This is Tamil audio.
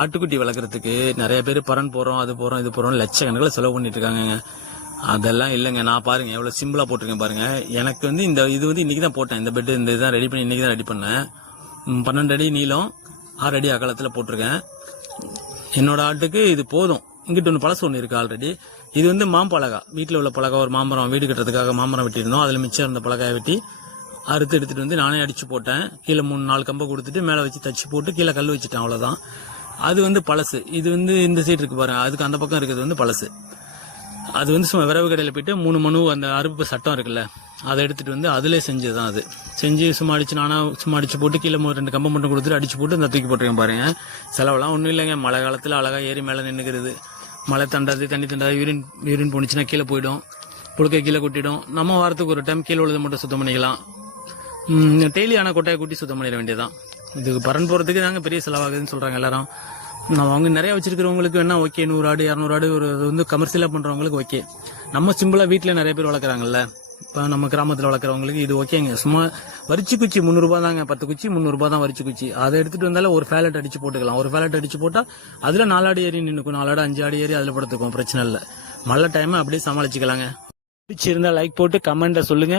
ஆட்டுக்குட்டி வளர்க்குறதுக்கு நிறைய பேர் பரன் போறோம், அது போறோம், இது போறோம், லட்சக்கணக்கில் செலவு பண்ணிட்டு இருக்காங்க. அதெல்லாம் இல்லைங்க. நான் பாருங்க எவ்வளவு சிம்பிளா போட்டிருக்கேன் பாருங்க. எனக்கு வந்து இது வந்து இன்னைக்கு தான் போட்டேன். இந்த பெட் இந்த இதான் ரெடி பண்ணி இன்னைக்கு தான் ரெடி பண்ணேன். 12 அடி நீளம், 6 அடி அகலத்தில் போட்டிருக்கேன். என்னோட ஆட்டுக்கு இது போதும். இங்கிட்ட ஒன்று பழசு ஒன்று இருக்கு ஆல்ரெடி. இது வந்து மாம்பழகா, வீட்டில் உள்ள பழகா, ஒரு மாமரம் வீடு கட்டுறதுக்காக மாமரம் வெட்டியிருந்தோம். அதில் மிச்சம் இருந்த பழகாயை வெட்டி அறுத்து எடுத்துட்டு வந்து நானே அடிச்சு போட்டேன். கீழே 3-4 கம்பை கொடுத்துட்டு மேலே வச்சு தச்சு போட்டு கீழே கல் வச்சுட்டேன். அவ்வளோதான். அது வந்து பழசு. இது வந்து இந்த சைடு இருக்கு பாருங்க, அதுக்கு அந்த பக்கம் இருக்கிறது வந்து பழசு. அது வந்து சும்மா விரவு கடையில் போயிட்டு 3 மணு அந்த அறுப்பு சட்டம் இருக்குல்ல, அதை எடுத்துட்டு வந்து அதிலே செஞ்சதுதான். அது செஞ்சு சும்மா அடிச்சு நானா சும்மா அடிச்சு போட்டு கீழே 2 கம்பம் மட்டும் கொடுத்துட்டு அடிச்சு போட்டு இந்த தூக்கி போட்டிருக்கேன் பாருங்க. செலவெல்லாம் ஒன்றும் இல்லைங்க. மழை காலத்தில் அழகா ஏறி மேலே நின்றுக்கிறது. மழை தண்டாது, தண்ணி தண்டாது, யூரின் போனிச்சுன்னா கீழே போயிடும், புழுக்கை கீழே கொட்டிடும். நம்ம வாரத்துக்கு ஒரு டைம் கீழே உள்ளது மட்டும் சுத்தம் பண்ணிக்கலாம். டெய்லி ஆனால் கொட்டையை கூட்டி சுத்தம் பண்ணிட வேண்டியதான். இதுக்கு பரன் போகிறதுக்கு தாங்க பெரிய செலவாகுதுன்னு சொல்கிறாங்க எல்லாரும். அவங்க நிறைய வச்சிருக்கிறவங்களுக்கு வேணா ஓகே, 100 ஆடு 200 ஆடு ஒரு வந்து கமர்ஷியலாக பண்ணுறவங்களுக்கு ஓகே. நம்ம சிம்பிளாக வீட்டில் நிறைய பேர் வளர்க்குறாங்கல்ல, இப்போ நம்ம கிராமத்தில் வளர்க்குறவங்களுக்கு இது ஓகேங்க. சும்மா வரிச்சு குச்சி 300 தாங்க, 10 குச்சி 300 தான் வரிச்சு குச்சி. அதை எடுத்துட்டு வந்தாலும் ஒரு ஃபேலட் அடிச்சு போட்டுக்கலாம். ஒரு ஃபேலட் அடிச்சு போட்டால் அதில் 4 ஆடு ஏறி நின்றுக்கும், 4 ஆடு 5 ஆடு ஏறி அதில் படுத்துக்கும், பிரச்சனை இல்லை. மழை டைமை அப்படியே சமாளிச்சுக்கலாங்க. பிடிச்சிருந்தா லைக் போட்டு கமெண்ட்டை சொல்லுங்க.